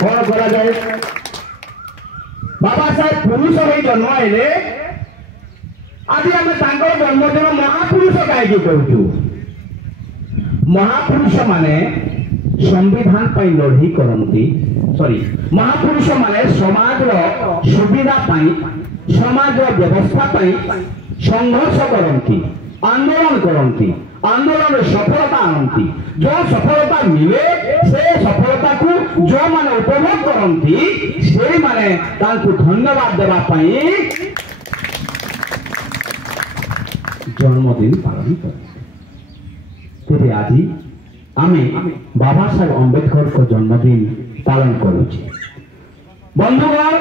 कौन करा जाए बाबा साहेब पुरुष हो जन्म आइले आज आम जन्मदिन महापुरुष कहीं कहूँ महापुरुष माने संविधान पर लड़ाई करती सॉरी महापुरुष माने समाज सुविधा समाज व्यवस्था संघर्ष करती आंदोलन करती आंदोलन सफलता आनती जो सफलता मिले से सफलता को जो माने उपभोग करती से माने धन्यवाद देवाई जन्मदिन पालन कर आज आमे बाबा साहेब अम्बेडकर को जन्मदिन पालन करुचे बंधुगण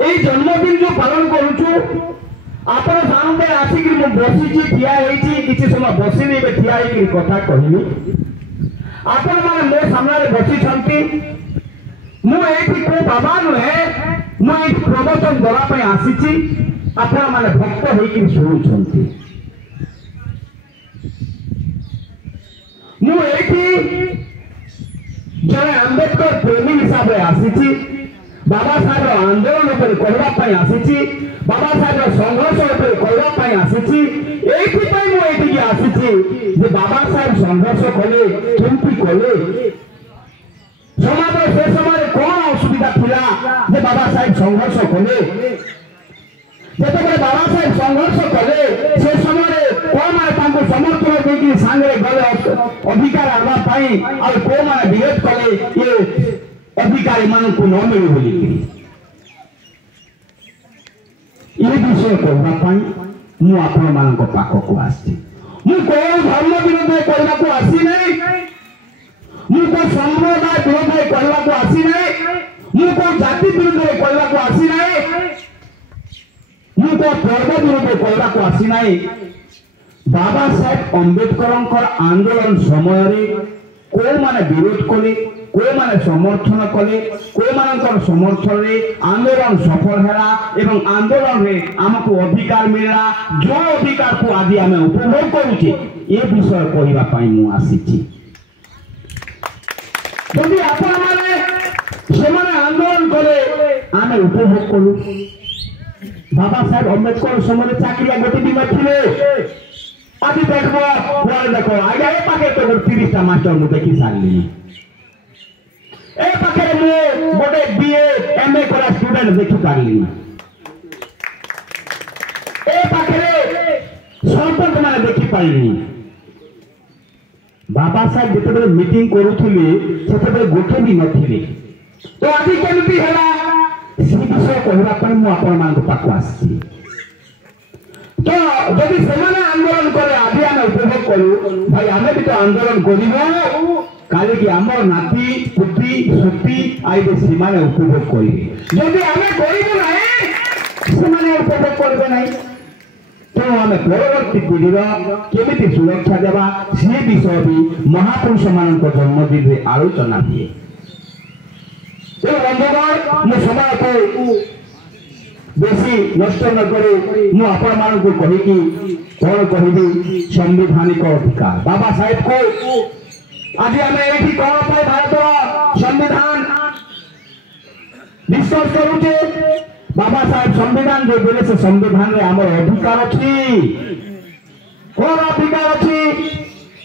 ये जन्मदिन जो पालन करुचु आप जानते आसिक बसी ठिया किसी समय बस ठिया कथा कहली आपण मैंने मो सामने बसी मुझे को बाबा नुहे मुझे प्रवचन देवाई आसी आपण मैंने भक्त होकर शुणुंट मुझे जड़े आंबेडकर प्रेमी हिसाब से आसी बाबा साहेब आंदोलन पर कहवाई आसी बाबा साहेब संघर्ष पर कहवाई आसी आसी बाबा साहेब संघर्ष कले केमती कले समाज से समय कौन असुविधा थिला जे बाबा साहेब संघर्ष कले जिते बाबा साहेब संघर्ष कले से समय कौन मैंने समर्थन देकी सांगे गले अधिकार आवाई और कौ मैंने विरोध कले ये अधिकारी मान को न मिलू बोली ये विषय कहवाई मु आपण मान पाखक आसी धर्म विरोध करने को आसी नहीं मुझे संप्रदाय विरोध करने को आसी नहीं मुझे जाति विरोध करने को आसी नहीं मुझे पर्व विरोध करने को आसी नहीं बाबा साहेब अम्बेडकर आंदोलन समय को माने विरोध कले को माने समर्थन कले को मान समर्थन आंदोलन सफल है एवं आंदोलन में आमको अधिकार मिलला जो अधिकार को आज आम उपभोग करुचे ये विषय कहवाई मु आसी जदि आपण मैंने आंदोलन कले आम उपभोग कलु बाबा साहेब अम्बेडकर समय चाकरिया गोटे दिन थे आज देख आगे पाखे तो 30टा मास्टर मुझे देखी सारे ए पाखे मु गोटे बीए एमए करा स्टूडेंट देखि पारली ए पाखे सरपंच माने देखि पारली बाबा साहेब जिते मीटिंग करुले से गोटे भी नथिले तो आज केमती है सी विषय कहवाई मुझे पाक आसी तो जदि से आंदोलन करे आज आम उपभोग करूँ भाई आम भी तो आंदोलन करूँ काली की आमर नाती पुत्री सुती आईबे सीमाने उपभोग करेंगे जदि आम करूँ ना उपभोग करेंगे ना तेणु आम परवर्ती पीढ़ीर केमी सुरक्षा देवा सी विषय भी महापुरुष मान जन्मदिन में आलोचना दिए बंधुगण मु समय को बेसी नष्ट न करे मुझे कहीकि कौन कहि संवैधानिक अधिकार बाबा साहेब को आज आम ये कौन भारत संविधान डिस्कस करुचे बाबा साहेब संविधान जो बोले से संविधान में आम अधिकार अच्छी कौन अधिकार अच्छी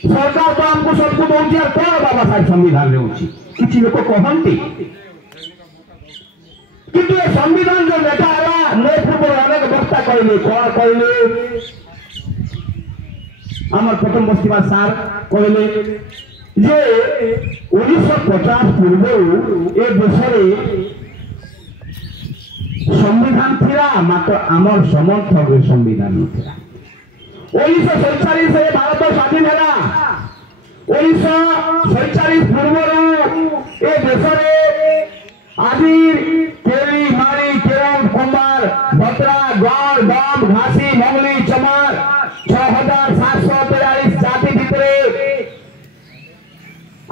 सरकार तो आमको सबको दौर कौन बाबा साहेब संविधान में अच्छी किसी लोग कहती किंतु संविधान जो लेखा है मो पूर्व अनेक वक्ता कहले कौन कहले आम प्रथम बस्तीवा सार कहले जे 1950 पूर्व ए देश संविधान थिला मात्र आमर समर्थक संविधान नथिला 1947 भारत स्वाधीन है 1947 पूर्व ए देश आज केली मारी केरम कुमार भद्रा गौर गम घासी मंगली चमार 6743 जाति भितर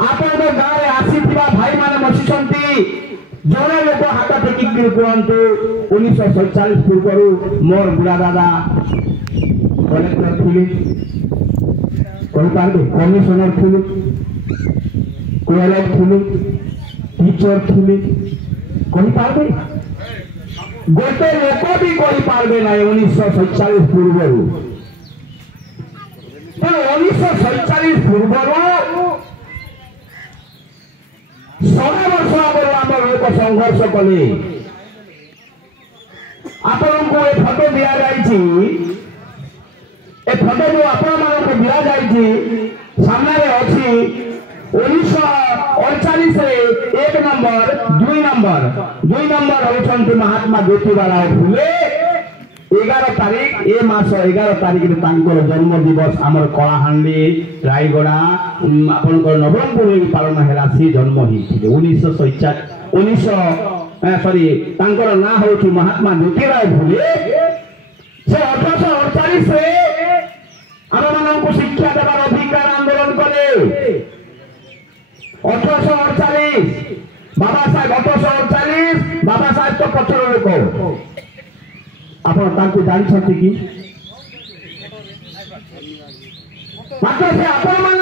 आप गाँव आसी भाई मैंने बसी जड़े लोक हाथ टेक कहतु 1947 पूर्व मोर बुढ़ा दादा कलेक्टर थी कहीपर कमिशनर थी कोएलर थी टीचर थे कही पारबे गोटे लोक भी कही पारबे ना 1947 पूर्व 1947 पूर्व 100 वर्ष आगे आम लोक संघर्ष कले आपण को ए फोटो दिया जाइए ए फोटो जो आपण मान को दिया जाइए सामने अच्छी 1948 एक नंबर 2 नंबर होती महात्मा ज्योतिबा फुले 11 तारीख ए मास 11 तारीख जन्म दिवस आमर कलाहांडी रायगड़ा आपंकर नवरंगपुर पालन है सी जन्म होते 19 सॉरी ना हूँ महात्मा ज्योतिराव फुले से 1848 आम मान शिक्षा देवार अधिकार आंदोलन कले 1848 बाबा साहेब 1848 बाबा साहेब तो पचर लोक आप जानते कि मात्र से आपण मान